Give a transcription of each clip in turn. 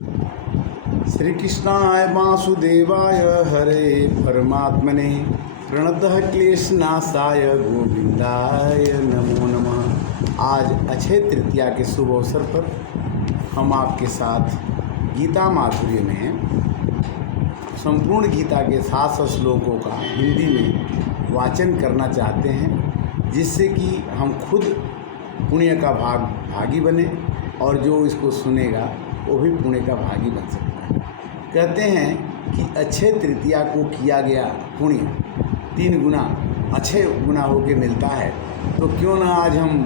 श्री कृष्णाय वासुदेवाय हरे परमात्मने प्रणतः क्लेशनाशाय गोविंदाय नमो नमः। आज अक्षय तृतीया के शुभ अवसर पर हम आपके साथ गीता माधुर्य में संपूर्ण गीता के 700 श्लोकों का हिंदी में वाचन करना चाहते हैं, जिससे कि हम खुद पुण्य का भागी बने और जो इसको सुनेगा वो भी पुण्य का भागी बन सकता है। कहते हैं कि अक्षय तृतीया को किया गया पुण्य 3 गुना अक्षय गुना होके मिलता है, तो क्यों ना आज हम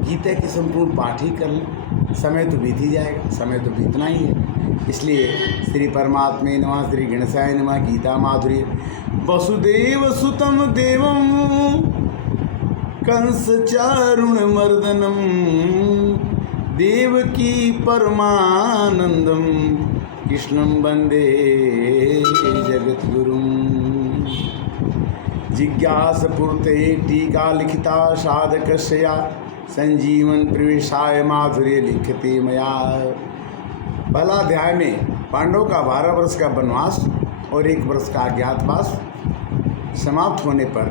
गीता की संपूर्ण पाठ ही कर लें। समय तो बीत ही जाएगा, समय तो बीतना ही है। इसलिए श्री परमात्मे नमः, श्री गणेशाय नमः। गीता माधुर्य। वसुदेव सुतम देवम कंस चारुण मर्दनम देवकी परमानंदम कृष्णं वंदे जगद्गुरुं। जिज्ञासपूर्ते टीका लिखिता साधकस्या संजीवन प्रवेशाय माधुर्य लिखते मया। पहला अध्याय में पांडवों का 12 वर्ष का वनवास और 1 वर्ष का अज्ञातवास समाप्त होने पर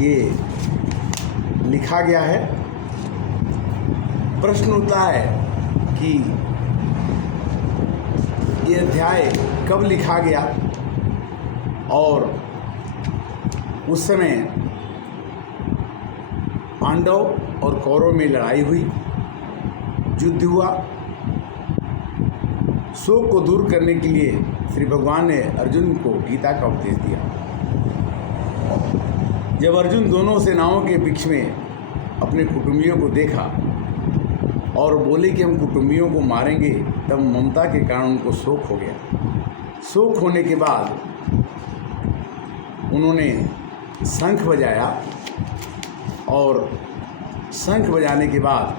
ये लिखा गया है। प्रश्न उठता है कि ये अध्याय कब लिखा गया और उस समय पांडव और कौरव में लड़ाई हुई, युद्ध हुआ। शोक को दूर करने के लिए श्री भगवान ने अर्जुन को गीता का उपदेश दिया। जब अर्जुन दोनों सेनाओं के बीच में अपने कुटुंबियों को देखा और बोले कि हम कुटुंबियों को मारेंगे, तब ममता के कारण उनको शोक हो गया। शोक होने के बाद उन्होंने शंख बजाया और शंख बजाने के बाद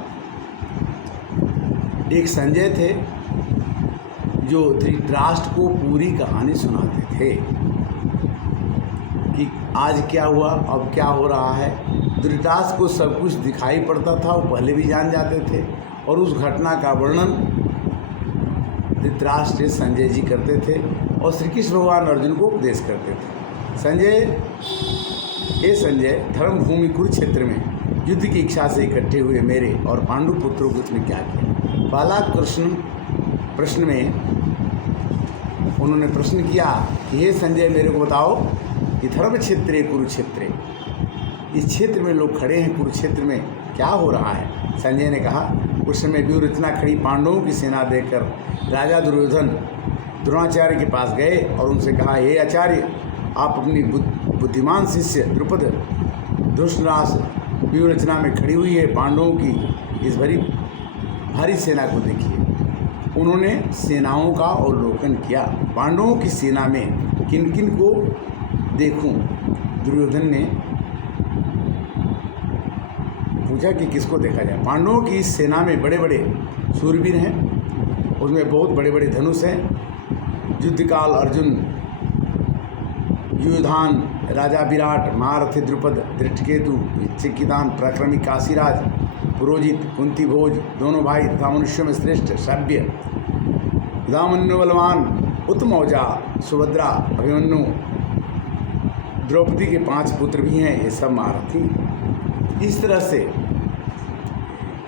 एक संजय थे जो धृतराष्ट्र को पूरी कहानी सुनाते थे कि आज क्या हुआ, अब क्या हो रहा है। धृतराष्ट्र को सब कुछ दिखाई पड़ता था, वो पहले भी जान जाते थे और उस घटना का वर्णन धृतराष्ट्र संजय जी करते थे और श्री कृष्ण भगवान अर्जुन को उपदेश करते थे। संजय धर्मभूमि कुरुक्षेत्र में युद्ध की इच्छा से इकट्ठे हुए मेरे और पांडु पुत्रों को उसने क्या किया। पहला प्रश्न में उन्होंने प्रश्न किया कि हे संजय, मेरे को बताओ कि धर्म क्षेत्र कुरुक्षेत्र, इस क्षेत्र में लोग खड़े हैं, कुरुक्षेत्र में क्या हो रहा है। संजय ने कहा, उस समय व्यूहरचना खड़ी पांडवों की सेना देखकर राजा दुर्योधन द्रोणाचार्य के पास गए और उनसे कहा, हे आचार्य, आप अपनी बुद्धिमान शिष्य द्रुपद धृतराष्ट्र व्यूहरचना में खड़ी हुई है पांडवों की इस भारी सेना को देखिए। उन्होंने सेनाओं का अवलोकन किया। पांडवों की सेना में किन किन को देखूं? दुर्योधन ने पूछा कि किसको देखा जाए। पांडवों की इस सेना में बड़े बड़े शूरवीर हैं, उसमें बहुत बड़े बड़े धनुष हैं। युद्धकाल अर्जुन, युधान, राजा विराट, महारथी द्रुपद, धृष्टकेतु, चिकितान, पराक्रमी काशीराज, पुरोजित, कुंती भोज, दोनों भाई तथा मनुष्यों में श्रेष्ठ सभ्य, दामन्यु बलवान, उत्तमौजा, सुभद्रा, अभिमन्यु, द्रौपदी के 5 पुत्र भी हैं, ये सब महारथी। इस तरह से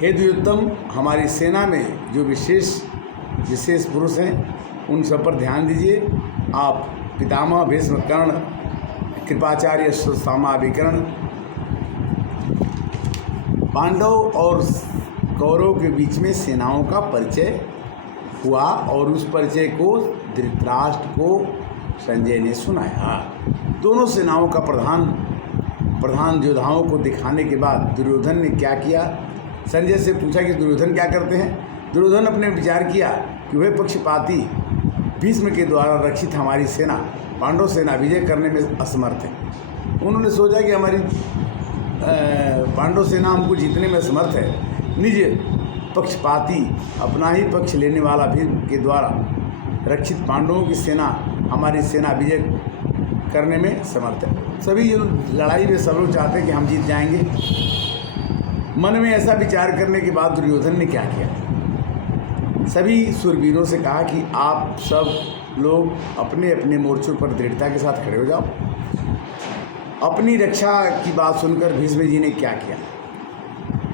हे द्वियोत्तम, हमारी सेना में जो विशेष पुरुष हैं उन सब पर ध्यान दीजिए। आप पितामह भीष्म, कर्ण, कृपाचार्य, सुदामा, विकर्ण। पांडव और कौरव के बीच में सेनाओं का परिचय हुआ और उस परिचय को धृतराष्ट्र को संजय ने सुनाया। दोनों सेनाओं का प्रधान योद्धाओं को दिखाने के बाद दुर्योधन ने क्या किया। संजय से पूछा कि दुर्योधन क्या करते हैं। दुर्योधन अपने विचार किया कि वह पक्षपाती भीष्म के द्वारा रक्षित हमारी सेना, पांडव सेना विजय करने में असमर्थ है। उन्होंने सोचा कि हमारी पांडव सेना हमको जीतने में असमर्थ है। निज पक्षपाती, अपना ही पक्ष लेने वाला भीष्म के द्वारा रक्षित पांडवों की सेना हमारी सेना विजय करने में समर्थ है। सभी लड़ाई में सब लोग चाहते हैं कि हम जीत जाएंगे। मन में ऐसा विचार करने के बाद दुर्योधन ने क्या किया, सभी सूरवीरों से कहा कि आप सब लोग अपने अपने मोर्चों पर दृढ़ता के साथ खड़े हो जाओ। अपनी रक्षा की बात सुनकर भीष्म जी ने क्या किया?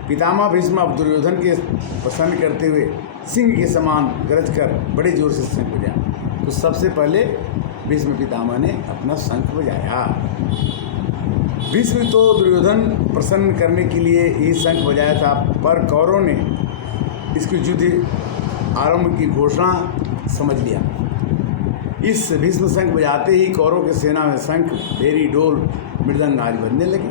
पितामह भीष्म अब दुर्योधन के प्रसन्न करते हुए सिंह के समान गरज कर बड़े जोर से शंख बजाया। तो सबसे पहले भीष्म पितामह ने अपना शंख बजाया। भीष्म तो दुर्योधन प्रसन्न करने के लिए ही शंख बजाया था, पर कौरवों ने इसकी युद्ध आरंभ की घोषणा समझ लिया। इस भीष्म शंख बजाते ही कौरवों की सेना में शंख, भेरी, डोल, मृदंग आदि बजने लगे।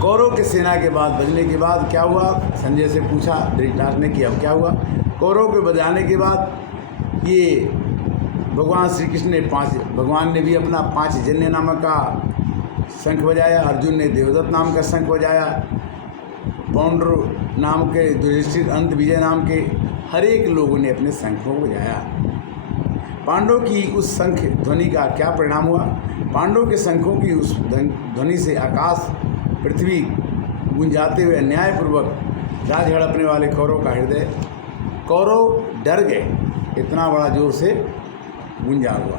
कौरव की सेना के बाद बजने के बाद क्या हुआ? संजय से पूछा धृतराष्ट्र ने कि अब क्या हुआ? कौरव के बजाने के बाद ये भगवान श्री कृष्ण ने भगवान ने भी अपना पांचजन्य नामक का शंख बजाया, अर्जुन ने देवदत्त नाम का शंख बजाया, पौंड्र नाम के, युधिष्ठिर, अंत विजय नाम के हर एक लोगों ने अपने शंखों को बजाया। पांडवों की उस शंख ध्वनि का क्या परिणाम हुआ? पांडवों के शंखों की उस ध्वनि से आकाश पृथ्वी गुंजाते हुए अन्यायपूर्वक राज हड़पने वाले कौरव का हृदय, कौरव डर गए, इतना बड़ा जोर से गुंजा हुआ।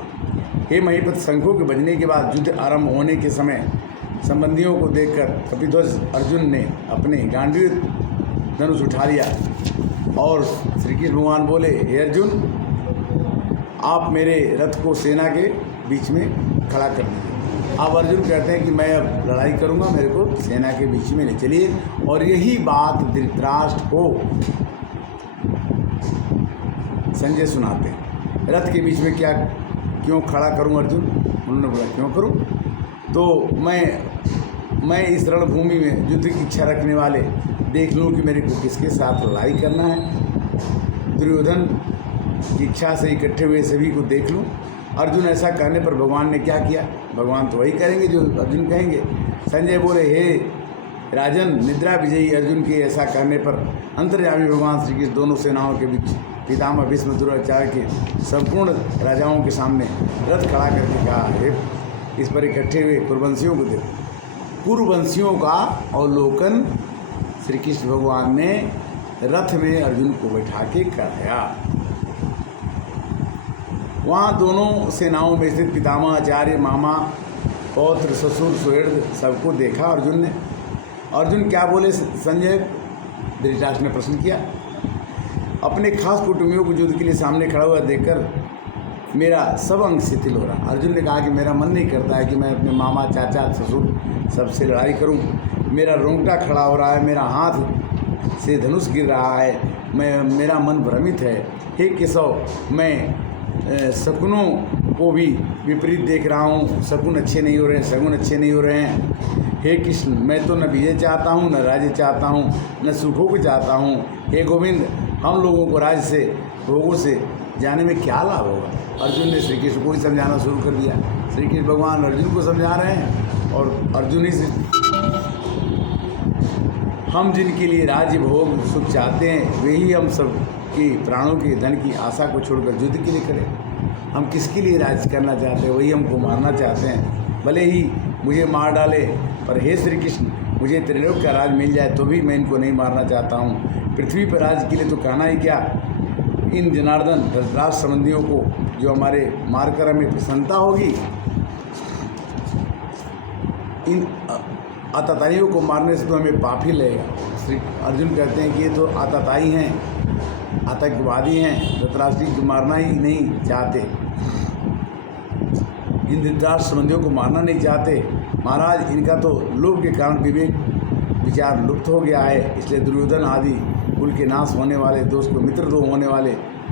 हे महीपत, शंखों के बजने के बाद युद्ध आरंभ होने के समय संबंधियों को देखकर कपिध्वज अर्जुन ने अपने गांडीव धनुष उठा लिया और श्री कृष्ण भगवान बोले, हे अर्जुन, आप मेरे रथ को सेना के बीच में खड़ा कर दीजिए। अब अर्जुन कहते हैं कि मैं अब लड़ाई करूंगा, मेरे को सेना के बीच में ले चलिए। और यही बात धृतराष्ट्र को संजय सुनाते हैं। रथ के बीच में क्यों खड़ा करूं अर्जुन? उन्होंने बोला क्यों करूं? तो मैं इस रणभूमि में युद्ध की इच्छा रखने वाले देख लूं कि मेरे को किसके साथ लड़ाई करना है। दुर्योधन की इच्छा से इकट्ठे हुए सभी को देख लूं। अर्जुन ऐसा कहने पर भगवान ने क्या किया? भगवान तो वही करेंगे जो अर्जुन कहेंगे। संजय बोले, हे राजन, निद्रा विजयी अर्जुन के ऐसा कहने पर अंतर्यामी भगवान श्री कृष्ण दोनों सेनाओं के बीच पितामह भीष्म द्रोणाचार्य के संपूर्ण राजाओं के सामने रथ खड़ा करके कहा, हे इस पर इकट्ठे हुए कुरुवंशियों को देखो। कुरुवंशियों का अवलोकन श्री कृष्ण भगवान ने रथ में अर्जुन को बैठा के कराया। वहाँ दोनों सेनाओं में स्थित पितामह, आचार्य, मामा, पौत्र, ससुर, सुहृद सबको देखा अर्जुन ने। अर्जुन क्या बोले? संजय, धृतराष्ट्र ने प्रश्न किया। अपने खास कुटुंबियों को युद्ध के लिए सामने खड़ा हुआ देखकर मेरा सब अंग शिथिल हो रहा। अर्जुन ने कहा कि मेरा मन नहीं करता है कि मैं अपने मामा, चाचा, ससुर सबसे लड़ाई करूं। मेरा रोंगटा खड़ा हो रहा है, मेरा हाथ से धनुष गिर रहा है, मेरा मन भ्रमित है। हे केशव, मैं शकुनों को भी विपरीत देख रहा हूँ, शकुन अच्छे नहीं हो रहे हैं, शगुन अच्छे नहीं हो रहे हैं। हे कृष्ण, मैं तो न विजय चाहता हूँ, न राज्य चाहता हूँ, न सुखों को चाहता हूँ। हे गोविंद, हम लोगों को राज्य से, भोगों से जाने में क्या लाभ होगा? अर्जुन ने श्री कृष्ण को ही समझाना शुरू कर दिया। श्री कृष्ण भगवान अर्जुन को समझा रहे हैं और अर्जुन ही से हम जिनके लिए राज्य, भोग, सुख चाहते हैं, वे ही हम सब की प्राणों के धन की आशा को छोड़कर युद्ध के लिए करें। हम किसके लिए राज्य करना चाहते हैं? वही हमको मारना चाहते हैं। भले ही मुझे मार डाले, पर हे श्री कृष्ण, मुझे त्रिलोक का राज मिल जाए तो भी मैं इनको नहीं मारना चाहता हूँ। पृथ्वी पर राज्य के लिए तो कहना ही क्या, इन जनार्दन धृतराष्ट्र संबंधियों को जो हमारे मारकर हमें प्रसन्नता होगी, इन आतताइयों को मारने से तो हमें पाप ही लगेगा। श्री अर्जुन कहते हैं कि ये तो आतताई हैं, आतंकवादी हैं, धृतराष्ट्र को मारना ही नहीं चाहते, इन धृतराष्ट्र संबंधियों को मारना नहीं चाहते। महाराज, इनका तो लोभ के कारण विवेक विचार लुप्त हो गया है, इसलिए दुर्योधन आदि कुल के नाश होने वाले, दोस्त को मित्र दो होने वाले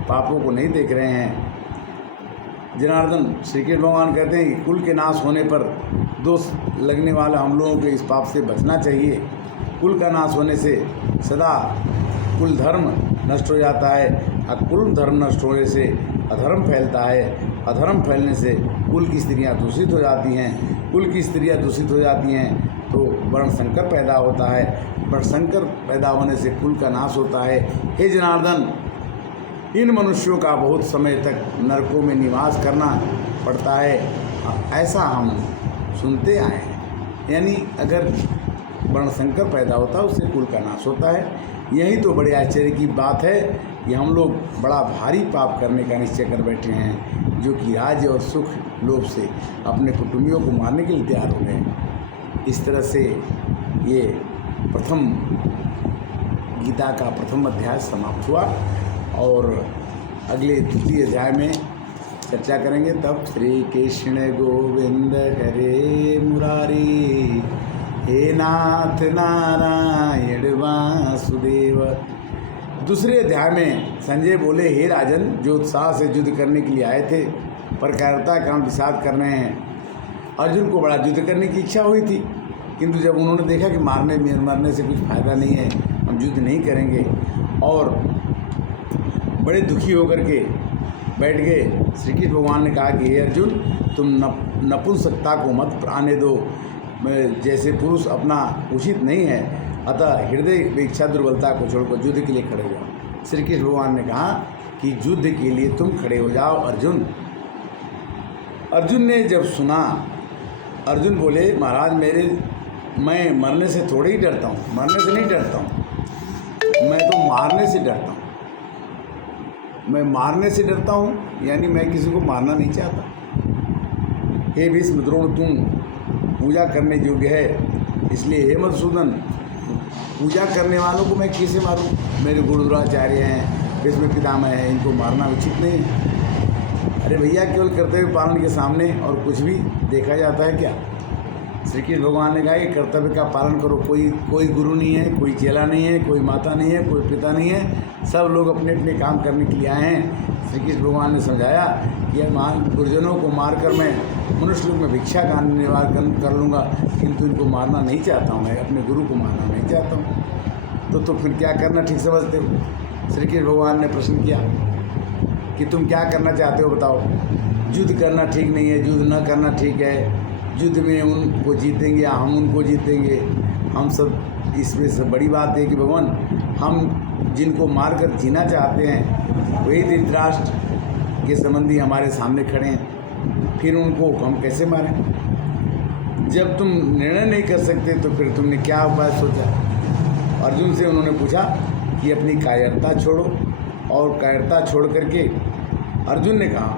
पापों को नहीं देख रहे हैं। जनार्दन, श्री कृष्ण भगवान कहते हैं कि कुल के नाश होने पर दोष लगने वाला हम लोगों के इस पाप से बचना चाहिए। कुल का नाश होने से सदा कुल धर्म नष्ट हो जाता है, और कुल धर्म नष्ट होने से अधर्म फैलता है, अधर्म फैलने से कुल की स्त्रियां दूषित हो जाती हैं, कुल की स्त्रियां दूषित हो जाती हैं तो वर्ण संकर पैदा होता है, वर्ण संकर पैदा होने से कुल का नाश होता है। हे जनार्दन, इन मनुष्यों का बहुत समय तक नरकों में निवास करना पड़ता है, ऐसा हम सुनते आए हैं। यानी अगर वर्ण संकर पैदा होता है उससे कुल का नाश होता है। यही तो बड़े आश्चर्य की बात है कि हम लोग बड़ा भारी पाप करने का निश्चय कर बैठे हैं, जो कि राज्य और सुख लोभ से अपने कुटुंबियों को मारने के लिए तैयार हो गए। इस तरह से ये प्रथम गीता का प्रथम अध्याय समाप्त हुआ और अगले द्वितीय अध्याय में चर्चा करेंगे। तब श्री कृष्ण गोविंद हरे मुरारी, हे नाथ नारायण वासुदेव। दूसरे अध्याय में संजय बोले, हे राजन, जो उत्साह से युद्ध करने के लिए आए थे पर कायरता का विषाद कर रहे हैं। अर्जुन को बड़ा युद्ध करने की इच्छा हुई थी, किंतु जब उन्होंने देखा कि मरने से कुछ फायदा नहीं है, हम युद्ध नहीं करेंगे, और बड़े दुखी होकर के बैठ गए। श्री कृष्ण भगवान ने कहा कि हे अर्जुन, तुम नपुंसकता को मत आने दो, जैसे पुरुष अपना उचित नहीं है, अतः हृदय में इच्छा दुर्बलता को छोड़कर युद्ध के लिए खड़े हो जाओ। श्री कृष्ण भगवान ने कहा कि युद्ध के लिए तुम खड़े हो जाओ अर्जुन। अर्जुन ने जब सुना, अर्जुन बोले, महाराज मैं मरने से थोड़े ही डरता हूँ, मरने से नहीं डरता हूँ, मैं तो मारने से डरता हूँ। मैं मारने से डरता हूँ, यानी मैं किसी को मारना नहीं चाहता। हे भीष्म द्रोण, तुम पूजा करने योग्य है, इसलिए हे मधुसूदन, पूजा करने वालों को मैं कैसे मारूं? मेरे गुरुद्रोणाचार्य हैं, भीष्म पितामह हैं, इनको मारना उचित नहीं है। अरे भैया, केवल कर्तव्य पालन के सामने और कुछ भी देखा जाता है क्या? श्री कृष्ण भगवान ने कहा कि कर्तव्य का पालन करो। कोई गुरु नहीं है, कोई चेला नहीं है, कोई माता नहीं है, कोई पिता नहीं है, सब लोग अपने अपने काम करने के लिए आए हैं। श्री कृष्ण भगवान ने समझाया कि यह महान गुरुजनों को मारकर मैं मनुष्य लोक में भिक्षा का निवारण कर लूँगा, किंतु इनको मारना नहीं चाहता हूँ, मैं अपने गुरु को मारना नहीं चाहता हूँ। तो फिर क्या करना ठीक समझते हो? श्री कृष्ण भगवान ने प्रश्न किया कि तुम क्या करना चाहते हो, बताओ। युद्ध करना ठीक नहीं है, युद्ध न करना ठीक है, युद्ध में उनको जीतेंगे या हम उनको जीतेंगे, हम सब, इसमें से बड़ी बात है कि भगवान, हम जिनको मारकर जीना चाहते हैं वही धृतराष्ट्र के संबंधी हमारे सामने खड़े हैं, फिर उनको हम कैसे मारें? जब तुम निर्णय नहीं कर सकते तो फिर तुमने क्या उपाय सोचा? अर्जुन से उन्होंने पूछा कि अपनी कायरता छोड़ो, और कायरता छोड़ करके अर्जुन ने कहा,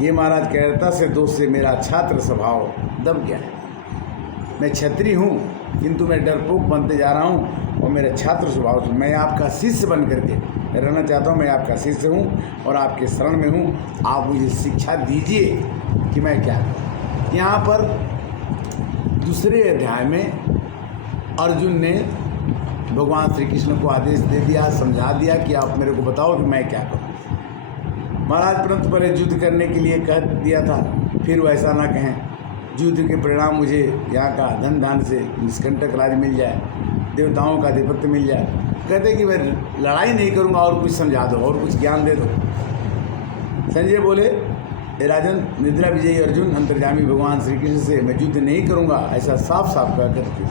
ये महाराज, कायरता से दोष से मेरा छात्र स्वभाव दब गया है। मैं क्षत्रिय हूँ, किंतु मैं डरपोक बनते जा रहा हूँ, और मेरा छात्र स्वभाव से मैं आपका शिष्य बन करके रहना चाहता हूँ। मैं आपका शिष्य हूँ और आपके शरण में हूँ, आप मुझे शिक्षा दीजिए कि मैं क्या करूँ। यहाँ पर दूसरे अध्याय में अर्जुन ने भगवान श्री कृष्ण को आदेश दे दिया, समझा दिया कि आप मेरे को बताओ कि मैं क्या करूँ। महाराज, परंतु पहले युद्ध करने के लिए कह दिया था, फिर वैसा ना कहें। युद्ध के परिणाम मुझे यहाँ का धन दान से निष्कंटक राज्य मिल जाए, देवताओं का आधिपत्य मिल जाए। कहते कि मैं लड़ाई नहीं करूँगा, और कुछ समझा दो, और कुछ ज्ञान दे दो। संजय बोले, राजन, निद्रा विजयी अर्जुन अंतर्यामी भगवान श्री कृष्ण से मैं युद्ध नहीं करूँगा, ऐसा साफ साफ कह करके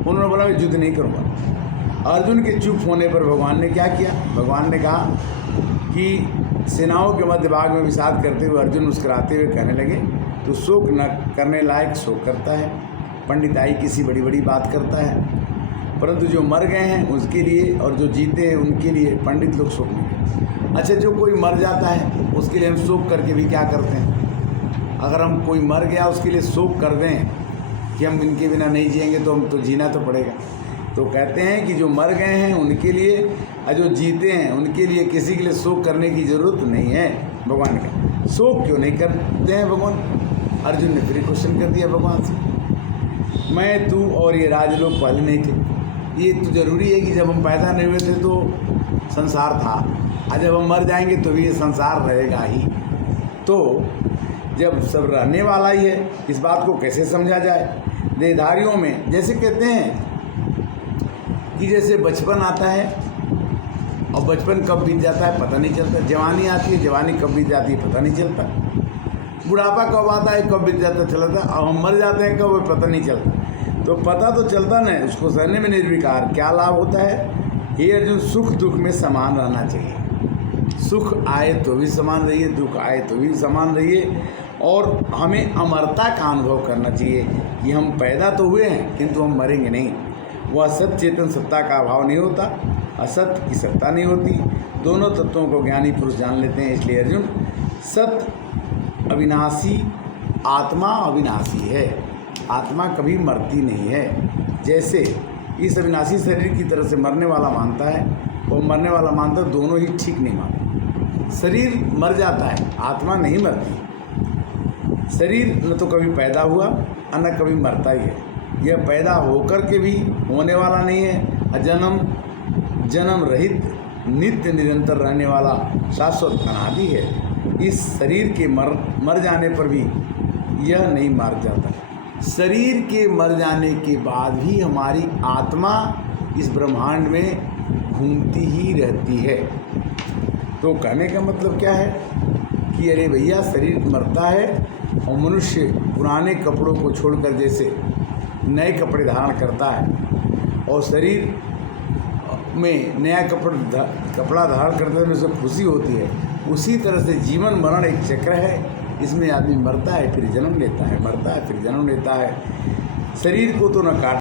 उन्होंने बोला मैं युद्ध नहीं करूँगा। अर्जुन के चुप होने पर भगवान ने क्या किया? भगवान ने कहा कि सेनाओं के मध्य भाग में विषाद करते हुए अर्जुन मुस्कुराते हुए कहने लगे, तो शोक न करने लायक शोक करता है, पंडिताई किसी बड़ी बड़ी बात करता है, परंतु जो मर गए हैं उसके लिए और जो जीते हैं उनके लिए पंडित लोग शोक नहीं करते। अच्छा, जो कोई मर जाता है उसके लिए हम शोक करके भी क्या करते हैं? अगर हम कोई मर गया उसके लिए शोक कर दें कि हम इनके बिना नहीं जिएंगे, तो हम तो जीना तो पड़ेगा। तो कहते हैं कि जो मर गए हैं उनके लिए और जो जीते हैं उनके लिए किसी के लिए शोक करने की ज़रूरत नहीं है। भगवान का शोक क्यों नहीं करते हैं भगवान? अर्जुन ने फिर क्वेश्चन कर दिया भगवान से, मैं, तू और ये राज लोग पहले नहीं थे। ये तो ज़रूरी है कि जब हम पैदा नहीं हुए थे तो संसार था, और जब हम मर जाएंगे तो भी ये संसार रहेगा ही। तो जब सब रहने वाला ही है, इस बात को कैसे समझा जाए? देहधारियों में जैसे कहते हैं कि जैसे बचपन आता है और बचपन कब बीत जाता है पता नहीं चलता, जवानी आती है, जवानी कब बीत जाती है पता नहीं चलता, बुढ़ापा कब आता है कब बीत जाता चलता, और हम मर जाते हैं कब वो पता नहीं चलता। तो पता तो चलता नहीं, उसको सहने में निर्विकार क्या लाभ होता है? ये अर्जुन, सुख दुख में समान रहना चाहिए। सुख आए तो भी समान रहिए, दुख आए तो भी समान रहिए, और हमें अमरता का अनुभव करना चाहिए कि हम पैदा तो हुए हैं किंतु हम मरेंगे नहीं। वह सत चेतन सत्ता का अभाव नहीं होता, असत की सत्ता नहीं होती, दोनों तत्वों को ज्ञानी पुरुष जान लेते हैं। इसलिए अर्जुन, सत अविनाशी, आत्मा अविनाशी है। आत्मा कभी मरती नहीं है। जैसे इस अविनाशी शरीर की तरह से मरने वाला मानता है और मरने वाला मानता है, दोनों ही ठीक नहीं मानते। शरीर मर जाता है, आत्मा नहीं मरती। शरीर न तो कभी पैदा हुआ और न कभी मरता ही है। यह पैदा होकर के भी होने वाला नहीं है। जन्म रहित नित्य निरंतर रहने वाला शाश्वत अनादि है। इस शरीर के मर जाने पर भी यह नहीं मर जाता। शरीर के मर जाने के बाद भी हमारी आत्मा इस ब्रह्मांड में घूमती ही रहती है। तो कहने का मतलब क्या है कि अरे भैया, शरीर मरता है और मनुष्य पुराने कपड़ों को छोड़कर जैसे नए कपड़े धारण करता है और शरीर में नया कपड़ा धारण करते समय उसे खुशी होती है, उसी तरह से जीवन मरण एक चक्र है। इसमें आदमी मरता है, फिर जन्म लेता है, मरता है, फिर जन्म लेता है। शरीर को तो न काट